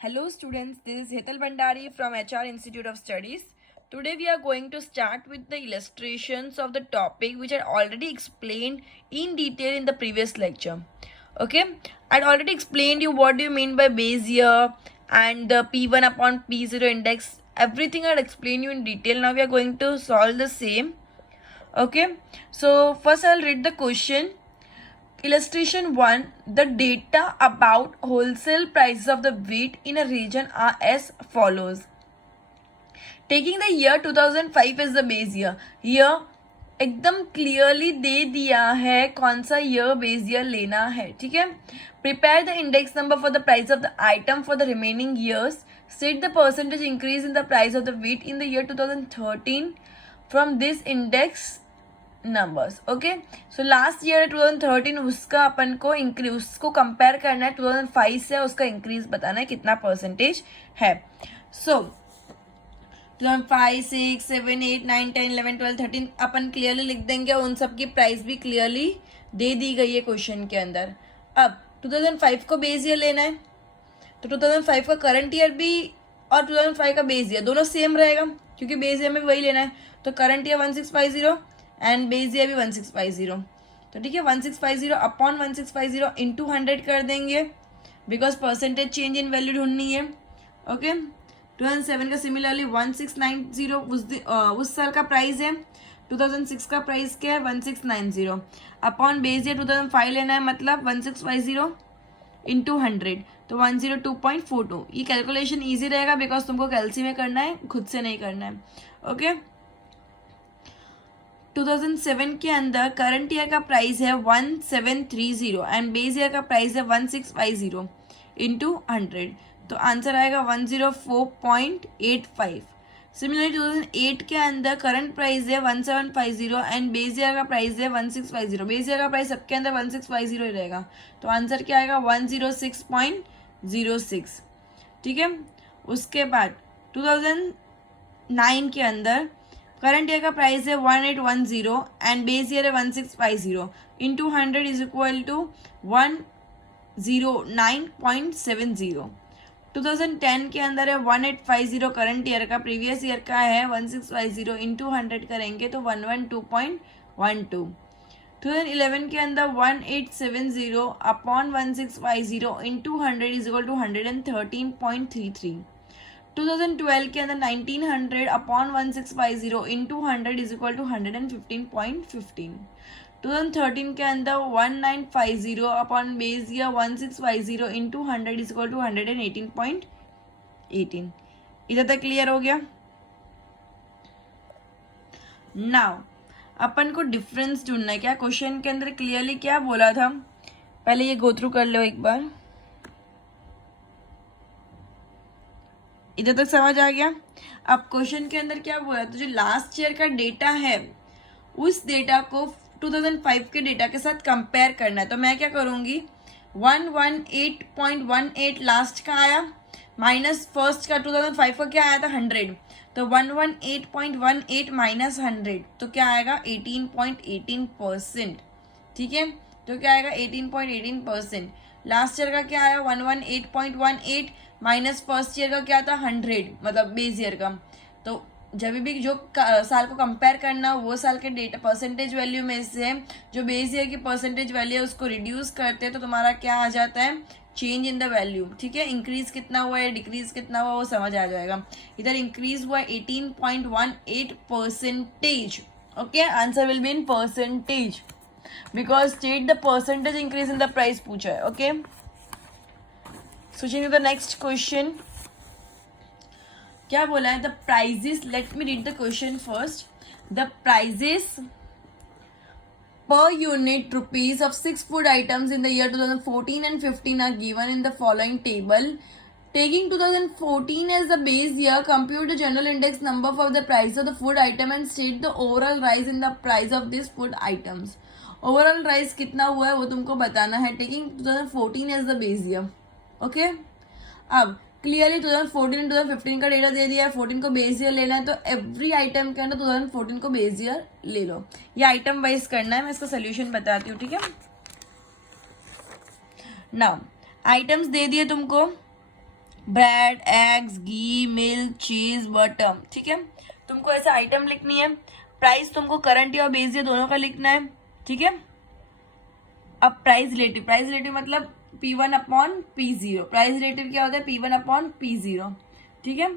Hello students, this is Hetal Bhandari from HR Institute of Studies. Today we are going to start with the illustrations of the topic which I already explained in detail in the previous lecture. Okay, I already explained you what do you mean by base year and the P1 upon P0 index. Everything I'll explain you in detail. Now we are going to solve the same. Okay, so first I'll read the question. Illustration 1. The data about wholesale prices of the wheat in a region are as follows. Taking the year 2005 as the base year. Here एकदम clearly दे दिया है कौन सा year base year लेना है. ठीक है. Prepare the index number for the price of the item for the remaining years. State the percentage increase in the price of the wheat in the year 2013 from this index numbers. Okay, so last year 2013 उसका अपन को increase उसको compare करना है 2005 से, उसका increase बताना है कितना परसेंटेज है. सो 2005, 6, 7, 8, 9, 10, 11, 12, 13 अपन क्लियरली लिख देंगे. उन सब की प्राइस भी क्लियरली दे दी गई है क्वेश्चन के अंदर. अब 2005 को बेस ईयर लेना है तो 2005 का करंट ईयर भी और 2005 का बेस ईयर दोनों सेम रहेगा क्योंकि बेस ईयर में वही लेना है. तो current year 1650 and base year भी 1650. तो ठीक है, 1650 अपॉन 1650 इंटू 100 कर देंगे because percentage change in value ढूंढनी है. ओके, 2007 का सिमिलरली 1690 उस साल का प्राइस है. 2006 का प्राइस क्या है 1690 अपॉन बेस ईयर 2005 लेना है मतलब 1650 इंटू 100 तो 102.42. ये कैलकुलेशन ईजी रहेगा बिकॉज तुमको कैलसी में करना है, खुद से नहीं करना है. ओके, 2007 के अंदर करंट ईयर का प्राइस है 1730 एंड बेस ईयर का प्राइस है 1650 इंटू 100 तो आंसर आएगा 104.85. सिमिलरली 2008 के अंदर करंट प्राइस है 1750 एंड बेस ईयर का प्राइस है 1650. बेस ईयर का प्राइस सबके अंदर 1650 ही रहेगा तो आंसर क्या आएगा 106.06. ठीक है. उसके बाद 2009 के अंदर करंट ईयर का प्राइस है 1810 एंड बेस ईयर है 1650 इंटू 100 इज इक्वल टू 109.70. 2010 के अंदर है 1850 करंट ईयर का, प्रीवियस ईयर का है 1650 इंटू 100 करेंगे तो 112.12. 2011 के अंदर 1870 upon 1650 into 100 is equal to 113.33. 2012 के अंदर 1900 upon 1650 into 100 is equal to 115.15. 2013 के अंदर 1950 upon base year 1650 into 100 is equal to 118.18. इधर तक क्लियर हो गया. नाउ अपन को डिफरेंस ढूंढना है. क्या क्वेश्चन के अंदर क्लियरली क्या बोला था, पहले ये गो थ्रू कर लो एक बार. इधर तक समझ आ गया. अब क्वेश्चन के अंदर क्या बोला, तो जो लास्ट ईयर का डेटा है उस डेटा को 2005 के डेटा के साथ कंपेयर करना है. तो मैं क्या करूंगी 118.18 लास्ट का आया माइनस फर्स्ट का 2005 का क्या आया था 100 तो 118.18 माइनस 100 तो क्या आएगा 18.18%. ठीक है, तो क्या आएगा 18.18%. लास्ट ईयर का क्या आया 118.18 माइनस फर्स्ट ईयर का क्या था 100 मतलब बेस ईयर का. तो जब भी जो साल को कंपेयर करना वो साल के डेटा परसेंटेज वैल्यू में से जो बेस ईयर की परसेंटेज वैल्यू है उसको रिड्यूस करते हैं तो तुम्हारा क्या आ जाता है चेंज इन द वैल्यू. ठीक है, इंक्रीज कितना हुआ है डिक्रीज कितना हुआ वो समझ आ जाएगा. इधर इंक्रीज हुआ 18.18%. Okay, answer will be in percentage because state the percentage increase in the price पूछा है. Okay, switching to the next question. क्या बोला है the prices, let me read the question first. The prices per unit rupees of 6 food items in the year 2014 and 15 are given in the following table. Taking 2014 as the base year, compute the general index number for the price of the food item and state the overall rise in the price of these food items. Overall rise कितना हुआ है वो तुमको बताना है. Taking 2014 as the base year. Okay, अब clearly 2014 and 2015 का data दे दिया है. 14 को बेस ईयर लेना है तो एवरी आइटम के अंदर 2014 को बेस ईयर ले लो. ये आइटम वाइज करना है, मैं इसका सोल्यूशन बताती हूँ. ठीक है, नाउ आइटम्स दे दिए तुमको ब्रेड, एग्स, घी, मिल्क, चीज, बटर। ठीक है, तुमको ऐसा आइटम लिखनी है। प्राइस तुमको करंट ईयर और बेस ईयर दोनों का लिखना है। ठीक है, अब प्राइस रिलेटिव मतलब P1 upon P0। Price relative क्या होता है? P1 upon P0। ठीक है,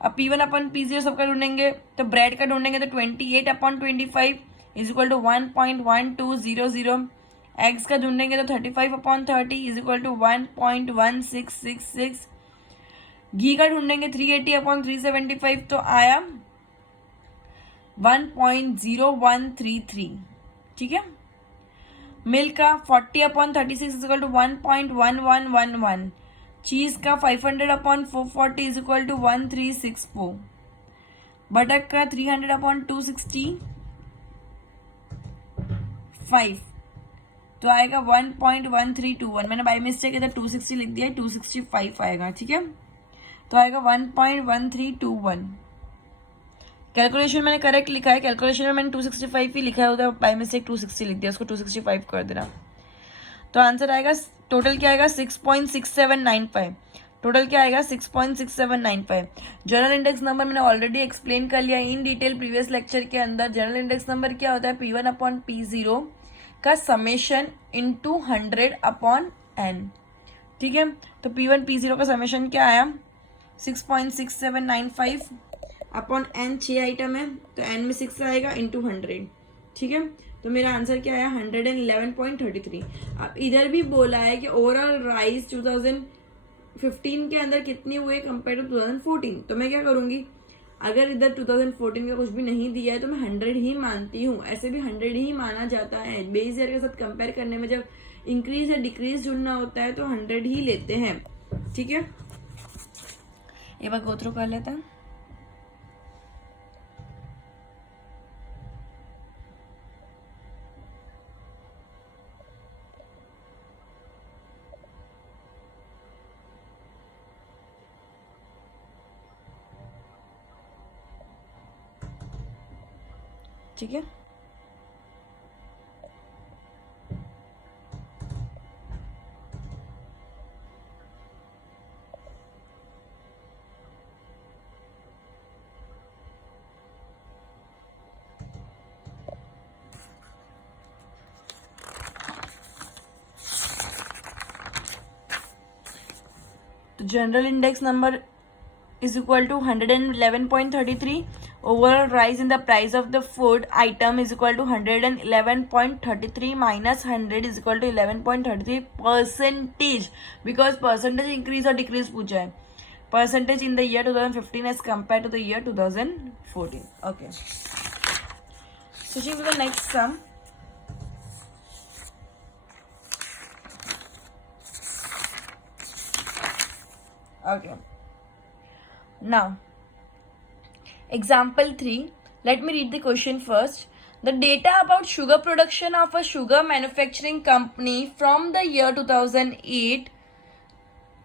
अब P1 अपॉन P0 सबका ढूंढेंगे, तो ब्रेड का ढूंढेंगे तो 28 upon 25 is equal to 1.1200। Eggs का ढूंढेंगे तो 35 अपॉन 30 इज इक्वल टू 1.1666। घी का ढूंढेंगे 380 अपॉन 375 तो आया 1.0133। ठीक है, मिल्क का 40 upon 36 is equal to 1.1111। Cheese का 500 upon 440 is equal to 1364। Butter का 300 अपॉन 265 तो आएगा 1.1321। मैंने बाई मिस्टेक इधर 260 लिख दिया है, 265 आएगा। ठीक है, तो आएगा 1.1321। कैलकुलेशन मैंने करेक्ट लिखा है, कैलकुलेशन में मैंने 265 ही लिखा है, उधर बाई मिस्टेक 260 लिख दिया, उसको 265 कर देना। तो आंसर आएगा, टोटल क्या आएगा? 6.6795। टोटल क्या आएगा? 6.6795। जनरल इंडेक्स नंबर मैंने ऑलरेडी एक्सप्लेन कर लिया इन डिटेल प्रीवियस लेक्चर के अंदर। जनरल इंडेक्स नंबर क्या होता है? P1 अपॉन P0 का समेशन इंटू 100 अपॉन n। ठीक है, तो P1 P0 का समेशन क्या आया? 6.6795 अपॉन n। 6 आइटम है तो n में 6 आएगा इंटू 100। ठीक है, तो मेरा आंसर क्या आया? 111.33। अब इधर भी बोला है कि ओवरऑल राइज 2015 के अंदर कितनी हुई कंपेयर टू 2014। तो मैं क्या करूंगी, अगर इधर 2014 का कुछ भी नहीं दिया है तो मैं 100 ही मानती हूँ। ऐसे भी 100 ही माना जाता है। बेस ईयर के साथ कंपेयर करने में जब इंक्रीज या डिक्रीज ढूंढना होता है तो 100 ही लेते हैं। ठीक है, एक बार गो थ्रू कर लेते हैं। ठीक है, तो general index number is equal to 111.33. Overall rise in the price of the food item is equal to 111.33 minus 100 is equal to 11.33 percentage, because percentage increase or decrease पूछा है। Percentage in the year 2015 as compared to the year 2014. Okay, switching to the next sum. Okay, now example 3. Let me read the question first. The data about sugar production of a sugar manufacturing company from the year 2008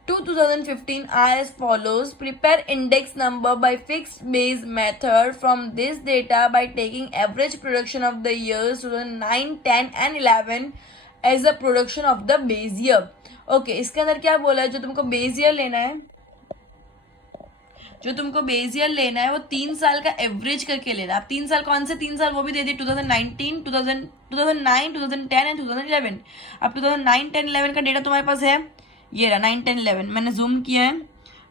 to 2015 are as follows. Prepare index number by fixed base method from this data by taking average production of the years 2009, 10 and 11 as the production of the base year. Okay, इसके अंदर क्या बोला है? जो तुमको base year लेना है, जो तुमको बेस ईयर लेना है वो 3 साल का एवरेज करके लेना है। अब 3 साल कौन से 3 साल वो भी दे दिए, 2019, 2009, 2010 एंड 2011। अब 2009, 10, 11 का डेटा तुम्हारे पास है, ये रहा 9, 10, 11। मैंने जूम किया है।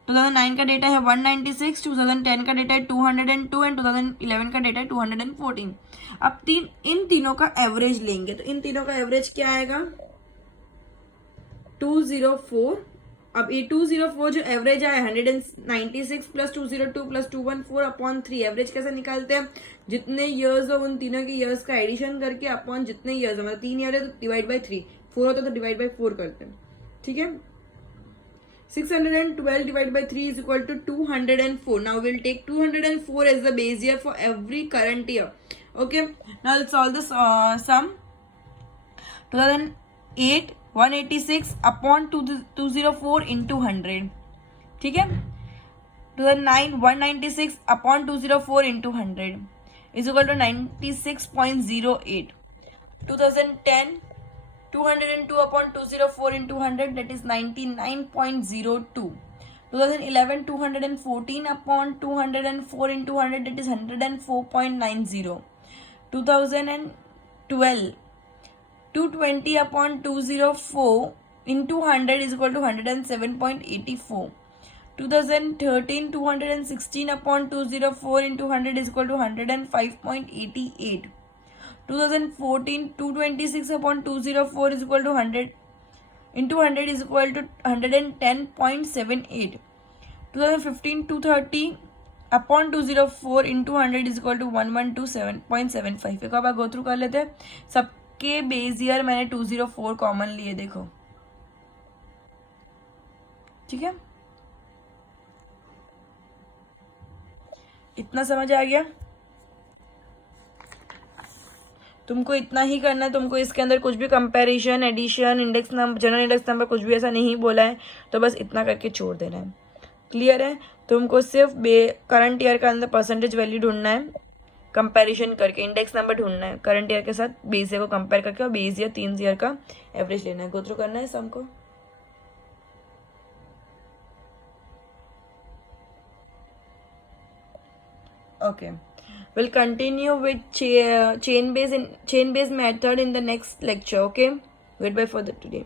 2009 का डेटा है 196, 2010 का डेटा है 202 एंड 2011 का डेटा है 214। अब इन तीनों का एवरेज लेंगे तो इन तीनों का एवरेज क्या आएगा? 204। अब ये 204 जो एवरेज आया 196 प्लस 202 प्लस 214 अपॉन 3। एवरेज कैसे निकालते हैं? जितने इयर्स हो उन तीनों के इयर्स का एडिशन करके अपॉन जितने इयर्स हो, मतलब 3 ईयर है तो डिवाइड बाई 3, 4 होता है तो डिवाइड बाई 4 करते हैं। ठीक है, 612 divided by 3 is equal to 204. Now we'll take 204 as the base year for every current year. Okay, now let's solve this sum. 2008 186 upon 204 into 100. ठीक है, 2009 196 upon 204 into 100 is equal to 96.08. 2010 202 upon 204 into 100, that is 99.02. 2011 214 upon 204 into 100, that is 104.90. 2012 220 upon 204 into 100 is equal to 107.84. 2013 216 upon 204 into 100 is equal to 105.88. 2014 226 upon 204 is equal to 100 into 100 is equal to 110.78. 2015 230 upon 204 into 100 is equal to 1127.75. एक बार go through कर लेते हैं. सबके base year मैंने 204 common लिए, देखो. ठीक है, इतना समझ आ गया. तुमको इतना ही करना है. तुमको इसके अंदर कुछ भी comparison, addition, index number, general index number कुछ भी ऐसा नहीं बोला है, तो बस इतना करके छोड़ देना है. क्लियर है. तुमको सिर्फ करंट ईयर का अंदर परसेंटेज वैल्यू ढूंढना है, कंपैरिजन करके इंडेक्स नंबर ढूंढना है करंट ईयर के साथ, बेस ईयर को कंपेयर करके, और बेस ईयर 3 ईयर का एवरेज लेना है. गो थ्रू करना है सम को. Okay, we'll continue with chain based method in the next lecture. Okay, goodbye for today.